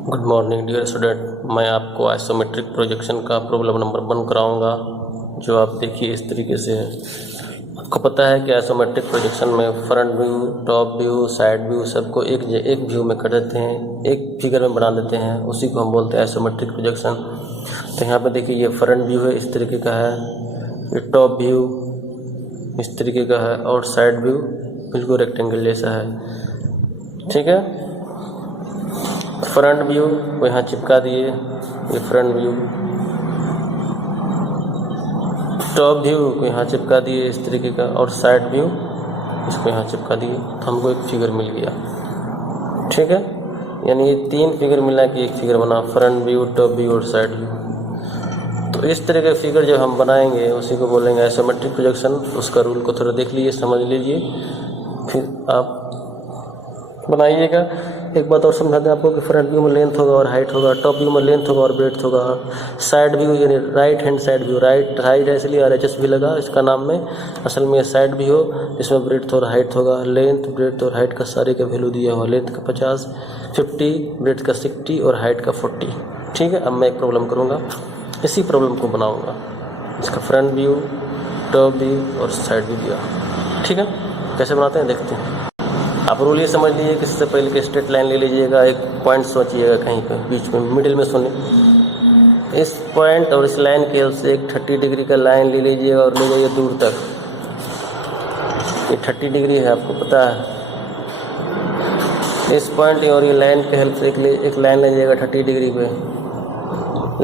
Good morning dear student. मैं आपको isometric projection का प्रॉब्लम नंबर 1 कराऊंगा, जो आप देखिए इस तरीके से है। आपको पता है कि आइसोमेट्रिक प्रोजेक्शन में front view, top view, side view सबको एक व्यू में कर देते हैं, एक फिगर में बना देते हैं, उसी को हम बोलते हैं आइसोमेट्रिक प्रोजेक्शन। तो यहाँ पे देखिए ये फ्रंट व्यू है, इस तरीके का है, ये टॉप व्यू इस तरीके का है, और साइड व्यू बिल्कुल रेक्टेंगल जैसा है। ठीक है, फ्रंट व्यू को यहाँ चिपका दिए, ये फ्रंट व्यू, टॉप व्यू को यहाँ चिपका दिए इस तरीके का, और साइड व्यू इसको यहाँ चिपका दिए, तो हमको एक फिगर मिल गया। ठीक है, यानी ये 3 फिगर मिला के एक फिगर बना, फ्रंट व्यू, टॉप व्यू और साइड व्यू। तो इस तरह के फिगर जब हम बनाएंगे उसी को बोलेंगे आइसोमेट्रिक प्रोजेक्शन। उसका रूल को थोड़ा देख लीजिए, समझ लीजिए, फिर आप बनाइएगा। एक बात और समझा दें आपको कि फ्रंट व्यू में लेंथ होगा और हाइट होगा, टॉप व्यू में लेंथ होगा और ब्रेड्थ होगा, साइड व्यू यानी right hand side view, right है इसलिए RHS भी लगा इसका नाम में, असल में साइड भी हो इसमें ब्रेड्थ और हाइट होगा। लेंथ, ब्रेड्थ और हाइट का सारे का वैल्यू दिया हुआ, लेंथ का 50, 50, ब्रेड्थ का 60 और हाइट का 40। ठीक है, अब मैं एक प्रॉब्लम करूँगा, इसी प्रॉब्लम को बनाऊँगा, इसका फ्रंट व्यू, टॉप व्यू और साइड व्यू दिया। ठीक है, कैसे बनाते हैं देखते हैं। आप रूल ये समझ लीजिए कि इससे पहले कि स्ट्रेट लाइन ले लीजिएगा, एक पॉइंट सोचिएगा कहीं पे बीच में, मिडिल में सुनिए। इस पॉइंट और इस लाइन के हेल्प से एक 30 डिग्री का लाइन ले लीजिएगा और ले जाइए दूर तक। ये 30 डिग्री है, आपको पता है। इस पॉइंट और ये लाइन के हेल्प से एक लाइन ले जाइएगा 30 डिग्री पे।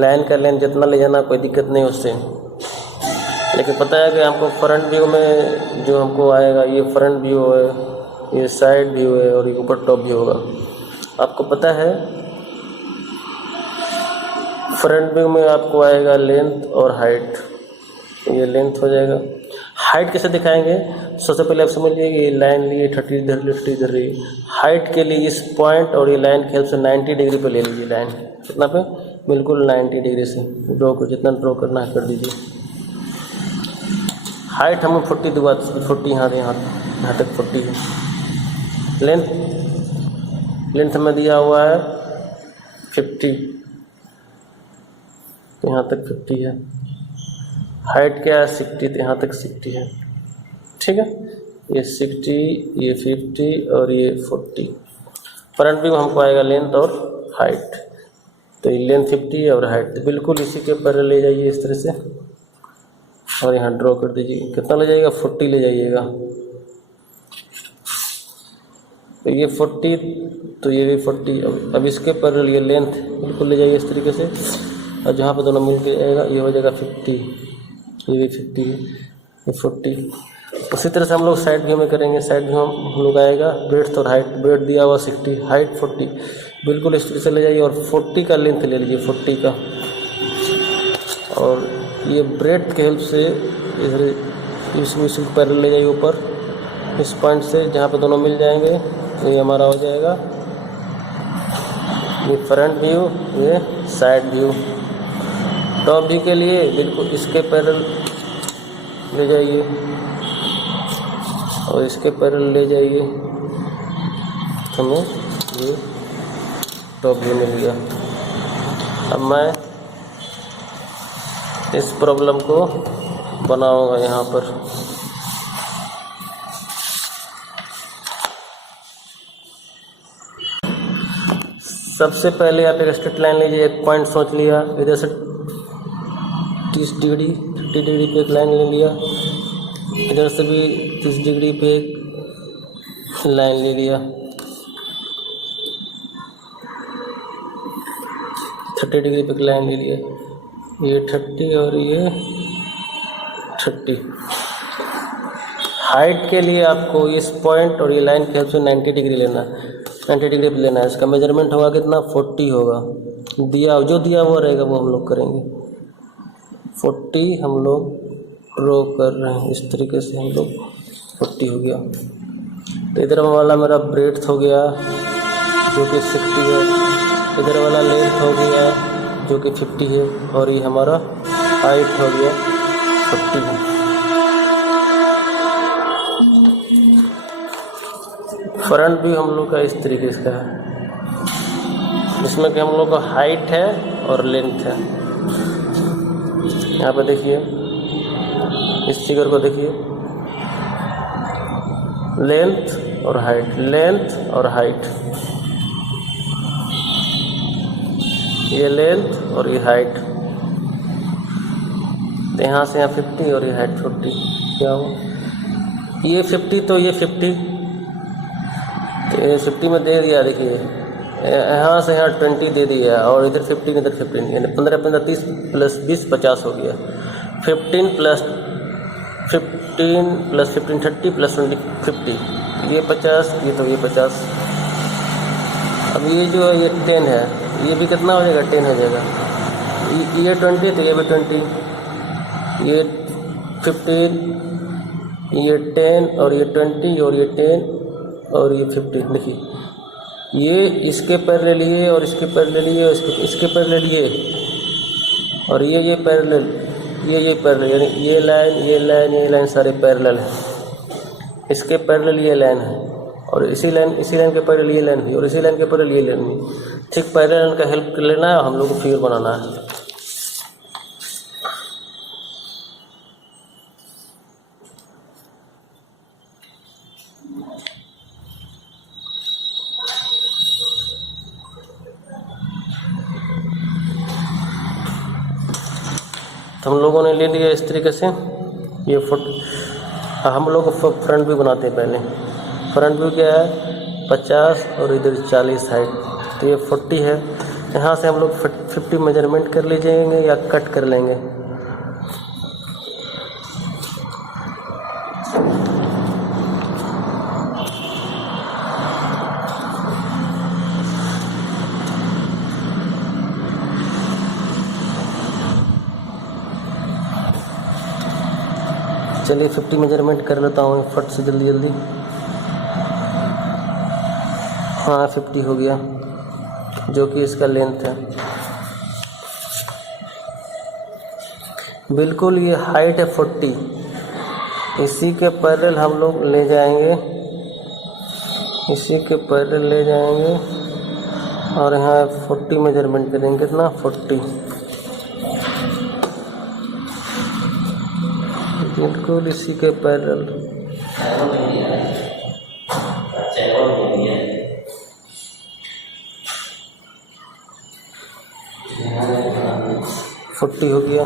लाइन का लेंथ जितना ले जाना कोई दिक्कत नहीं उससे, लेकिन पता है कि हमको फ्रंट व्यू में जो हमको आएगा, ये फ्रंट व्यू है, ये साइड व्यू है और ये ऊपर टॉप व्यू होगा। आपको पता है फ्रंट व्यू में आपको आएगा लेंथ और हाइट, ये लेंथ हो जाएगा। हाइट कैसे दिखाएंगे, सबसे पहले आप समझ लीजिए ये लाइन लिए 30 इधर रही। हाइट के लिए इस पॉइंट और ये लाइन के हेल्प से 90 डिग्री पे ले लीजिए लाइन। कितना पे? बिल्कुल 90 डिग्री से ड्रॉ को जितना ड्रॉ करना है कर दीजिए। हाइट हम 40 दुआ 40 यहाँ तक 40 है। लेंथ में दिया हुआ है 50, तो यहाँ तक 50 है। हाइट क्या है 60, तो यहाँ तक 60 है। ठीक है, ये 60, ये 50 और ये 40। फ्रंट व्यू हमको आएगा लेंथ और हाइट, तो ये लेंथ 50 और हाइट बिल्कुल इसी के ऊपर ले जाइए इस तरह से, और यहाँ ड्रॉ कर दीजिए। कितना ले जाइएगा? 40 ले जाइएगा। तो ये 40, तो ये भी 40। अब इसके पर ये लेंथ बिल्कुल ले जाइए इस तरीके से, और जहाँ पे दोनों मिल के आएगा ये हो जाएगा 50, ये भी 50, ये 40। उसी तरह से हम लोग साइड व्यू में करेंगे। साइड व्यू हम लोग आएगा ब्रेड्थ और हाइट, ब्रेड दिया हुआ 60, हाइट 40, बिल्कुल इस तरह से ले जाइए और 40 का लेंथ ले लीजिए, 40 का। और ये ब्रेड के हेल्प से इस पर ले जाइए ऊपर, इस पॉइंट से जहाँ पे दोनों मिल जाएंगे, तो ये हमारा हो जाएगा ये फ्रंट व्यू, ये साइड व्यू। टॉप व्यू के लिए बिल्कुल इसके पैरेलल ले जाइए और इसके पैरेलल ले जाइए, हमें ये टॉप व्यू मिल गया। अब मैं इस प्रॉब्लम को बनाऊंगा यहाँ पर। सबसे पहले आप एक स्ट्रेट लाइन लीजिए, एक पॉइंट सोच लिया, इधर से 30 डिग्री 30 डिग्री पे एक लाइन ले लिया, इधर से भी 30 डिग्री पे एक लाइन ले लिया, 30 डिग्री पे एक लाइन ले लिया, ये 30 और ये 30। हाइट के लिए आपको इस पॉइंट और ये लाइन के हेल्प से 90 डिग्री लेना है, 90 डिग्री पे लेना है। इसका मेजरमेंट होगा कितना? 40 होगा। जो दिया हुआ रहेगा वो हम लोग करेंगे। 40 हम लोग ड्रॉ कर रहे हैं इस तरीके से, हम लोग 40 हो गया। तो इधर वाला मेरा ब्रेड्थ हो गया जो कि 60 है, इधर वाला लेंथ हो गया जो कि 50 है, और ये हमारा हाइट हो गया 40 है। फ्रंट व्यू हम लोग का इस तरीके से है, इसमें कि हम लोग का हाइट है और लेंथ है। यहाँ पे देखिए, इस फिगर को देखिए, लेंथ और हाइट, लेंथ और हाइट, ये लेंथ और ये हाइट, तो यहाँ से यहाँ 50 और ये हाइट 40, क्या हो, ये 50 तो ये 50, तो ये 50 में दे दिया। देखिए यहाँ से यहाँ 20 दे दिया और इधर 15 इधर 15, यानी 15 15 30 प्लस 20 50 हो गया। 15 प्लस 15 30 प्लस 20 50, ये 50, ये तो ये 50। अब ये जो है ये 10 है, ये भी कितना हो जाएगा, 10 हो जाएगा। ये 20 तो ये भी 20, ये 15, ये 10 और ये 20 और ये 10 और ये 50। देखिए ये इसके पैरेलल लिए और इसके पैरेलल लिए और इसके पैरेलल लिए और ये पैरेलल, ये पैरेलल, यानी ये लाइन सारे पैरेलल है। इसके पैरेलल ये लाइन है और इसी लाइन के पैरेलल ये लाइन भी और इसी लाइन के पैरेलल ये लाइन भी। ठीक पैरेलल का हेल्प लेना है, हम लोग को फिगर बनाना है। तो हम लोगों ने ले लिया इस तरीके से ये हम लोग फ्रंट व्यू बनाते हैं। पहले फ्रंट व्यू क्या है, 50 और इधर 40 हाइट, तो ये 40 है। यहाँ से हम लोग 50 मेजरमेंट कर लीजिएंगे या कट कर लेंगे। चलिए 50 मेजरमेंट कर लेता हूँ फट से जल्दी जल्दी। हाँ 50 हो गया, जो कि इसका लेंथ है। बिल्कुल ये हाइट है 40, इसी के पैरेलल हम लोग ले जाएंगे, इसी के पैरेलल ले जाएंगे और यहाँ 40 मेजरमेंट करेंगे। कितना, 40, बिल्कुल इसी के पैरेलल। फोर्टी हो गया।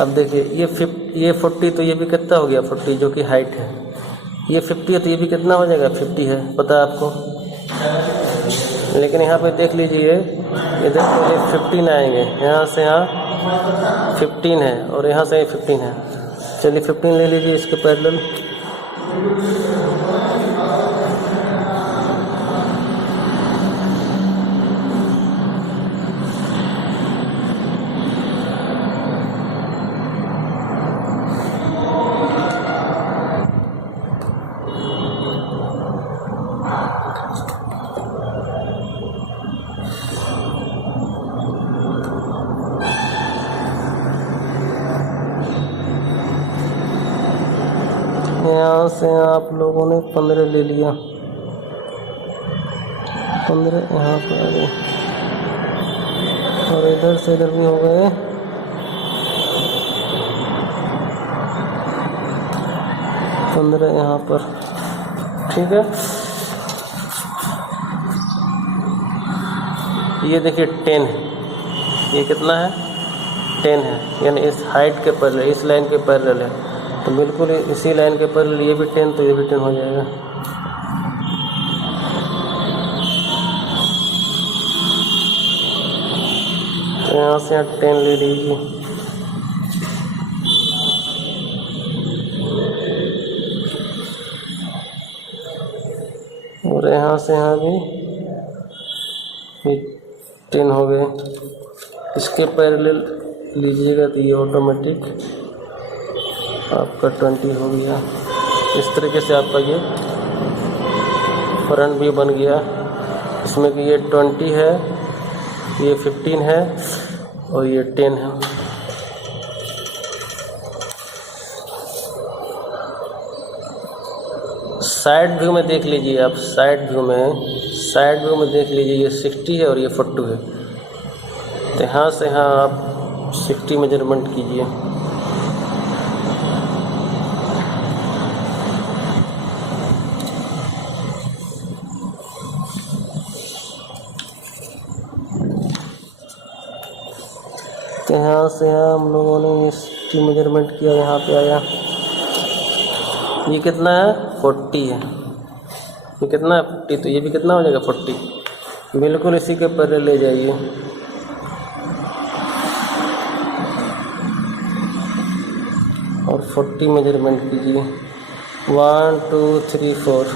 अब देखिए ये 40 तो ये भी कितना हो गया 40, जो कि हाइट है। ये 50 है तो ये भी कितना हो जाएगा 50 है, पता है आपको। लेकिन यहाँ पे देख लीजिए, इधर पहले 15 आएंगे, यहाँ से यहाँ 15 है और यहाँ से 15 है। चलिए 15 ले लीजिए इसके पैरेलल। यहाँ से आप लोगों ने 15 ले लिया, 15 यहाँ पर आ गए और इधर से इधर भी हो गए। पंद्रह यहाँ पर, ठीक है। ये देखिए 10, ये कितना है 10 है, यानी इस हाइट के पैरेलल, इस लाइन के पैरेलल है। तो बिल्कुल इसी लाइन के पैरेलल ये भी 10, तो ये भी 10 हो जाएगा। तो यहाँ से 10 ले लीजिए। और यहाँ से यहाँ भी 10 हो गए। इसके पैरेलल लीजिएगा तो ये ऑटोमेटिक आपका 20 हो गया। इस तरीके से आपका ये फ्रंट व्यू बन गया। इसमें कि ये 20 है, ये 15 है और ये 10 है। साइड व्यू में देख लीजिए आप, साइड व्यू में साइड व्यू में देख लीजिए, ये 60 है और ये 42 है, तो यहाँ से यहाँ आप 60 मेजरमेंट कीजिए। तो यहाँ से यहाँ हम लोगों ने ये 60 मेजरमेंट किया, यहाँ पे आया, ये कितना है 40 है, ये कितना है 40, तो ये भी कितना हो जाएगा 40, बिल्कुल इसी के पहले ले जाइए। और 40 मेजरमेंट कीजिए, 1 2 3 4,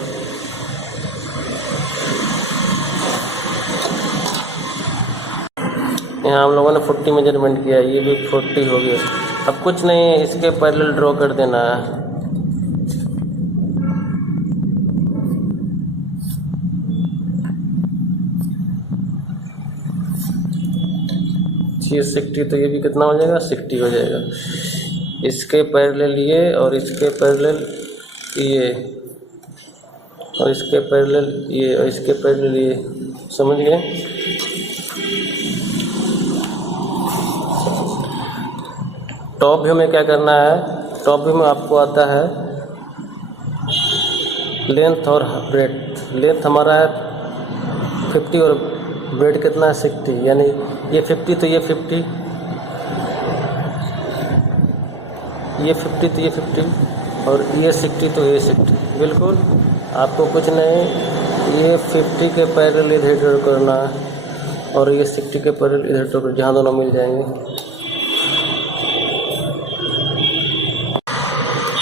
यहाँ हम लोगों ने 40 मेजरमेंट किया, ये भी 40 हो गया। अब कुछ नहीं, इसके पैरेलल ड्रॉ कर देना है। ये 60, तो ये भी कितना हो जाएगा 60 हो जाएगा। इसके पैरेलल ये और इसके पैरेलल ये और इसके पैरेलल ये और इसके पैरेलल ये, समझ गए। टॉप व्यू में क्या करना है, टॉप व्यू में आपको आता है लेंथ और ब्रेड्थ। लेंथ हमारा है 50 और ब्रेड कितना है 60, यानी ये 50 तो ये 50, ये 50 तो ये 50 और ये 60 तो ये 60। बिल्कुल आपको कुछ नहीं, ये 50 के पैरेलल इधर ड्रॉ करना है और ये 60 के पैरेलल इधर ड्रॉ करना, जहाँ दोनों मिल जाएंगे।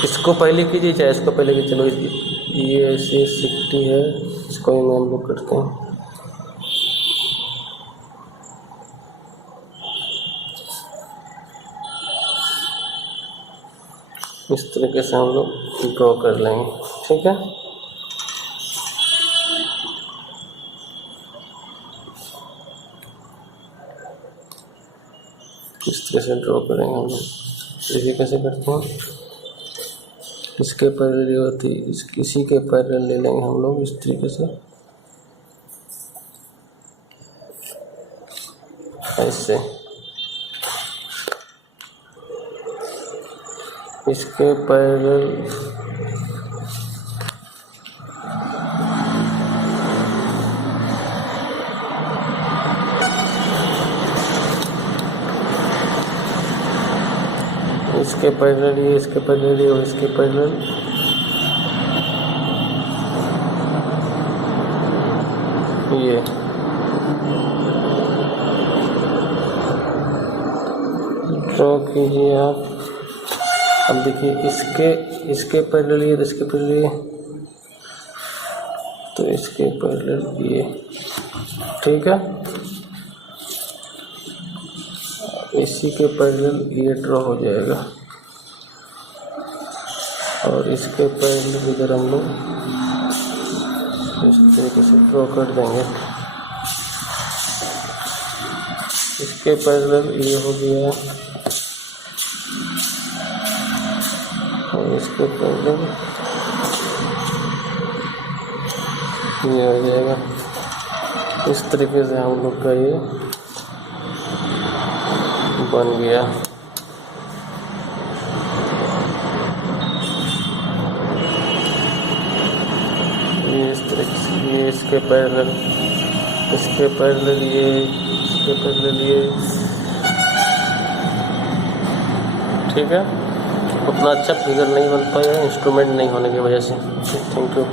इसको पहले कीजिए चाहे इसको पहले कीजिए, चलो ये ऐसे 60 है, इसको ही हम लोग करते हैं। इस तरीके से हम लोग ड्रॉ कर लेंगे, ठीक है। इस तरह से ड्रॉ करेंगे हम लोग। देखिए कैसे करते हैं, इसके पैरेलल होती, इसी के पैरेलल ले लेंगे हम लोग इस तरीके से, ऐसे इसके पैरेलल इसके पैरेलल ये, इसके पैरेलल ये और इसके पैरेलल ये। ड्रॉ कीजिए आप। अब देखिए इसके पैरेलल ये, इसके पैरेलल ये, तो इसके पैरेलल ये, ठीक है। इसी के पैरेलल ये ड्रॉ हो जाएगा और इसके पैरेलल इधर हम लोग इस तरीके से ड्रॉ कर देंगे। इसके पैरेलल ये हो गया और इसके पैरेलल ये हो जाएगा। इस तरीके से हम लोग का ये बन गया। ये इस तरीके से, ये इसके पैरेलल, इसके पैरेलल ये, इसके पैरेलल ये, ठीक है। उतना अच्छा फिगर नहीं बन पाया इंस्ट्रूमेंट नहीं होने की वजह से। Thank you.